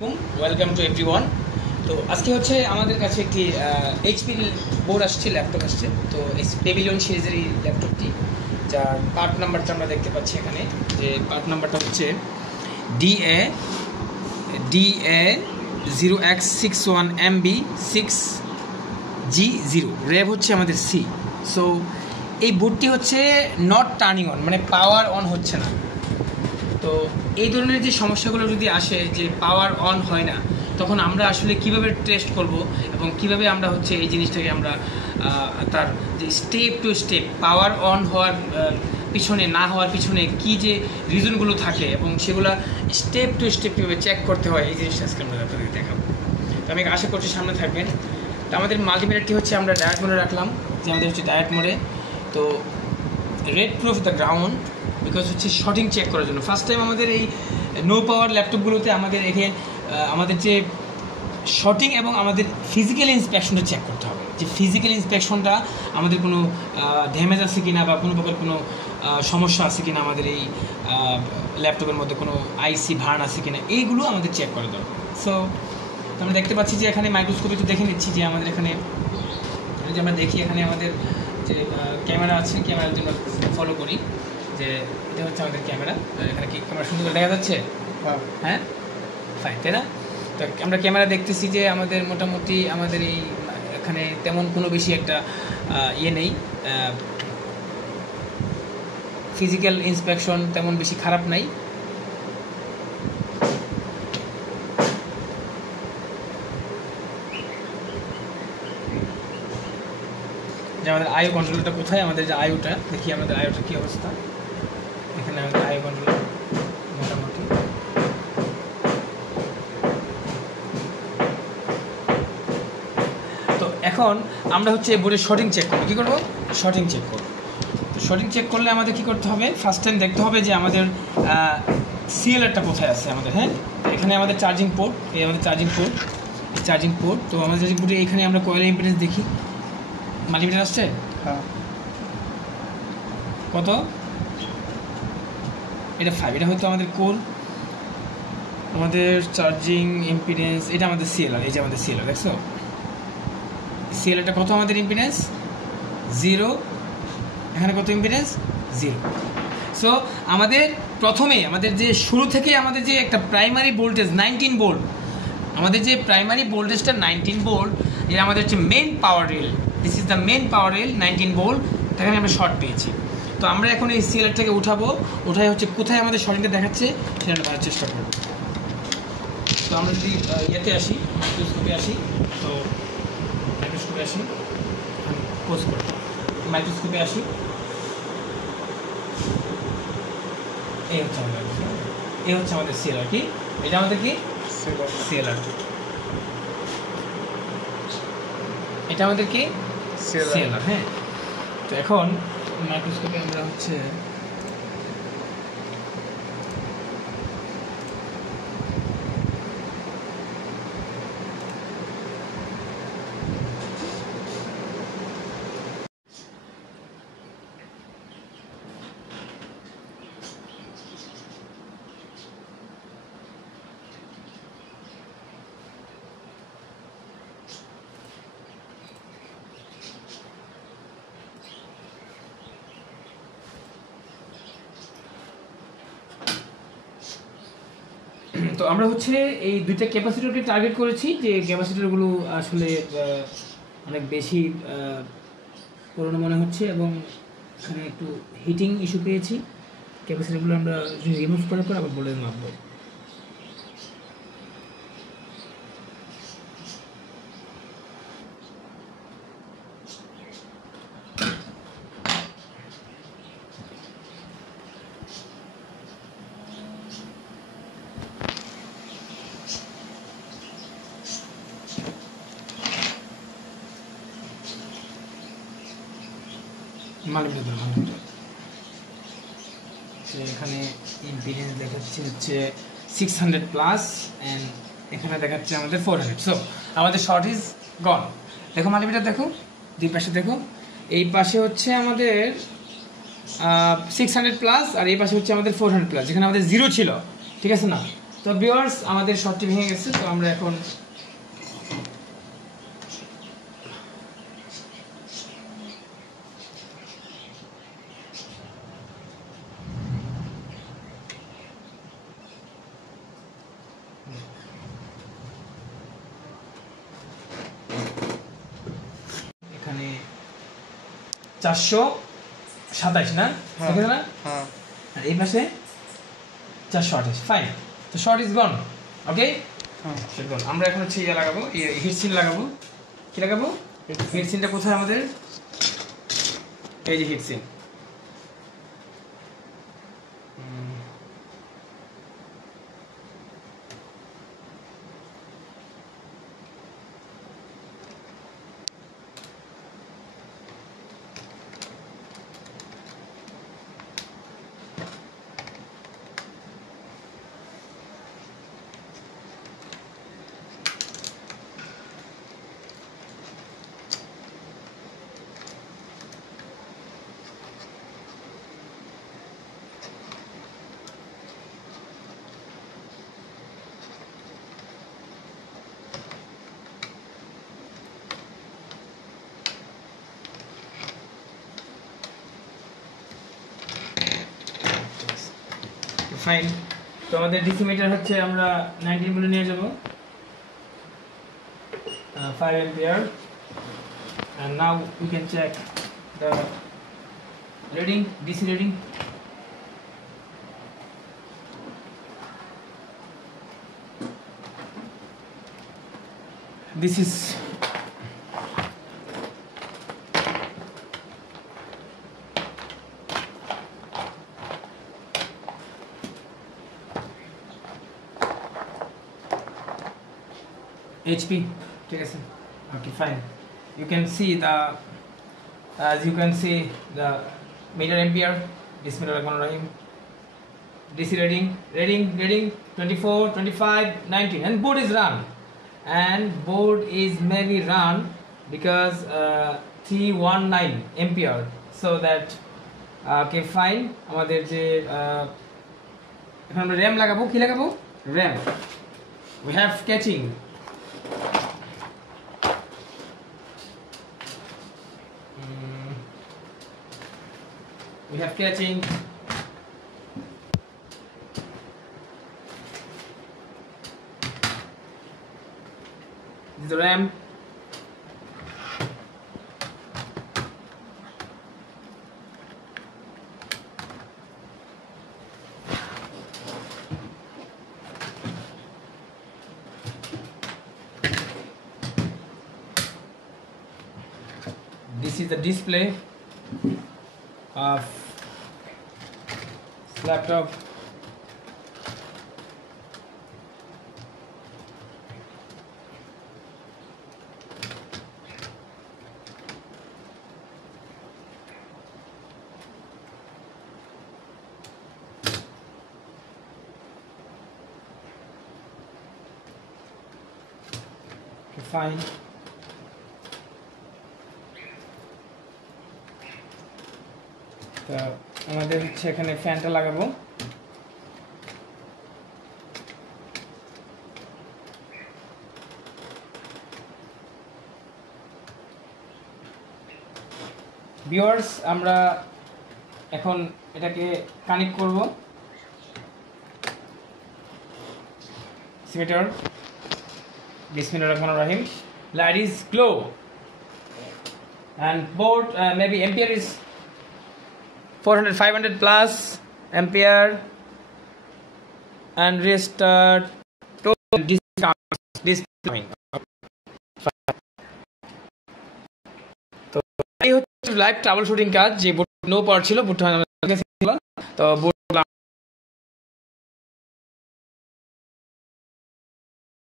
Welcome to everyone. তো আজকে হচ্ছে আমাদের কাছে একটি এইচপির বোর্ড আসছে, ল্যাপটপ আসছে। তো এই পেভিলিয়ন সিরিজের এই ল্যাপটপটি, যার পার্ট নাম্বারটা আমরা দেখতে পাচ্ছি এখানে, যে পার্ট নাম্বারটা হচ্ছে DA0X61MB6G0, র্যাব হচ্ছে আমাদের C। সো এই বোর্ডটি হচ্ছে নট টার্নিং অন, মানে পাওয়ার অন হচ্ছে না। তো এই ধরনের যে সমস্যাগুলো যদি আসে, যে পাওয়ার অন হয় না, তখন আমরা আসলে কিভাবে টেস্ট করব এবং কিভাবে আমরা হচ্ছে এই জিনিসটাকে আমরা তার যে step to step power on হওয়ার পিছনে না হওয়ার পিছনে কি যে রিজনগুলো থাকে এবং সেগুলো স্টেপ টু স্টেপ কীভাবে চেক করতে হয়, এই জিনিসটা আজকে আমরা আপনাদের দেখাবো। তো আমি আশা করছি সামনে থাকবেন। তো আমাদের মাল্টিমিটারটি হচ্ছে আমরা ডায়েট মোডে রাখলাম, যে আমাদের হচ্ছে ডায়েট মোডে। তো red proof the ground, because হচ্ছে শর্টিং চেক করার জন্য। ফার্স্ট টাইম আমাদের এই নো পাওয়ার ল্যাপটপগুলোতে আমাদের এখানে আমাদের যে শর্টিং এবং আমাদের ফিজিক্যাল ইন্সপেকশনটা চেক করতে হবে, যে ফিজিক্যাল ইন্সপেকশনটা আমাদের কোনো ড্যামেজ আছে কি না, বা কোনো প্রকার কোনো সমস্যা আছে কি না, আমাদের এই ল্যাপটপের মধ্যে কোনো আইসি ভার্ন আছে কি না, এইগুলো আমাদের চেক করা দরকার। সো আমরা দেখতে পাচ্ছি যে এখানে মাইক্রোস্কোপে তো দেখে নিচ্ছি যে আমাদের এখানে যে আমরা দেখি এখানে আমাদের যে ক্যামেরা আছে, ক্যামেরার জন্য ফলো করি যে এটা হচ্ছে আমাদের ক্যামেরা। এখানে কি ক্যামেরা সুন্দর দেখা যাচ্ছে? হ্যাঁ, ফাইন, তাই না? তো আমরা ক্যামেরা দেখতেছি যে আমাদের মোটামুটি আমাদের এই এখানে তেমন কোনো বেশি একটা ইয়ে নেই, ফিজিক্যাল ইন্সপেকশন তেমন বেশি খারাপ নাই। যে আমাদের আইও কন্ট্রোলটা কোথায়, আমাদের যে আইওটা দেখি, আমাদের আইওটা কী অবস্থা। এখানে আমাদের আইও কন্ট্রোল মোটামুটি তো। এখন আমরা হচ্ছে বোর্ডের শর্টিং চেক করবো। কী করবো? শর্টিং চেক করবো। তো শর্টিং চেক করলে আমাদের কী করতে হবে? ফার্স্ট টাইম দেখতে হবে যে আমাদের সিএলআরটা কোথায় আছে আমাদের। হ্যাঁ, এখানে আমাদের চার্জিং পোর্ট, এই আমাদের চার্জিং পোর্ট। তো আমাদের চার্জিং পোর্টে এখানে আমরা কয়েলের ইম্পিডেন্স দেখি, মাল্টিমিটার আসছে। হ্যাঁ, কত? এটা 5, এটা হয়তো আমাদের কোর। আমাদের চার্জিং ইম্পিডেন্স, এটা আমাদের সিএলআর, এই যে আমাদের সিএলআর, দেখছো? সিএলআরটা কত আমাদের ইম্পিডেন্স? 0। এখানে কত ইম্পিডেন্স? 0। সো আমাদের প্রথমে আমাদের যে শুরু থেকে আমাদের যে একটা প্রাইমারি ভোল্টেজ 19 ভোল্ট, আমাদের যে প্রাইমারি ভোল্টেজটা 19 ভোল্ট, এটা আমাদের হচ্ছে main power rail. This is the main power rail, 19 volt. সেখানে আমরা শর্ট পেয়েছি। তো আমরা এখন এই সিএলআরটাকে উঠাবো, উঠাই হচ্ছে কোথায় আমাদের শর্টিংটা দেখাচ্ছে সেটা আমরা চেষ্টা করব। তো আমরা যদি ইয়েতে আসি, মাইক্রোস্কোপে আসি, তো মাইক্রোস্কোপে আসি, পোজ করব, মাইক্রোস্কোপে আসি, এই হচ্ছে আমাদের সিএলআর। কি এটা আমাদের? কি সিএলআর? এটা আমাদের কি সিএলআর। হ্যাঁ, তো এখন মাইক্রোস্কোপে আমরা হচ্ছে তো আমরা হচ্ছে এই দুইটা ক্যাপাসিটরকে টার্গেট করেছি, যে ক্যাপাসিটরগুলো আসলে অনেক বেশি পুরনো মনে হচ্ছে এবং এখানে একটু হিটিং ইস্যু পেয়েছি। ক্যাপাসিটরগুলো আমরা রিমুভ করার পর আবার বলে মাপবো। এখানে ইম্পিডেন্স দেখাচ্ছে হচ্ছে 600 প্লাস, অ্যান্ড এখানে দেখাচ্ছে আমাদের 400। সো আমাদের শর্ট ইজ গন। দেখো মাল্টিমিটার, দেখো দুই পাশে, দেখো এই পাশে হচ্ছে আমাদের 600 প্লাস আর এই পাশে হচ্ছে আমাদের 400 প্লাস, যেখানে আমাদের 0 ছিল। ঠিক আছে না? তো ভিউয়ার্স আমাদের শর্টটি ভেঙে গেছে, তো আমরা এখন এখানে 427 না, দেখেন না? হ্যাঁ। আর এই পাশে 428, ফাইন। তো শর্ট ইজ গন, ওকে। হ্যাঁ, আমরা এখন হচ্ছে ইয়ে লাগাবো, হিটসিন লাগাবো। কি লাগাবো? হিটসিনটা কোথায় আমাদের? এই যে হিটসিন। ফাইন। তো আমাদের ডিসি মিটার হচ্ছে আমরা 19 বলে নিয়ে যাব, 5 ampere, and now we can check the reading, DC reading. This is HP, ঠিক আছে, okay, fine. You can see the, as you can see the meter ampere, Bismillahirrahmanirrahim. DC reading 24, 25, 19, and board is run, and board is maybe run because 319 ampere, so that okay, fine. আমাদের যে এখন আমরা RAM লাগাবো, কি লাগাবো? RAM. We have catching. We have catching. This is the RAM. This is the display of laptop. Okay, fine. তো আমাদের হচ্ছে এখানে ফ্যানটা লাগাবো। ভিউয়ার্স আমরা এখন এটাকে কানেক্ট করব সিমিটার। Bismillahirrahmanirrahim. Light is glow and board maybe ampere is 400 500 plus ampere, and restart to this point. তো এই হচ্ছে লাইভ ট্রাবল শুটিং কাজ, যে বোর্ড নো পাওয়ার ছিল, বোর্ডটা তো বোর্ড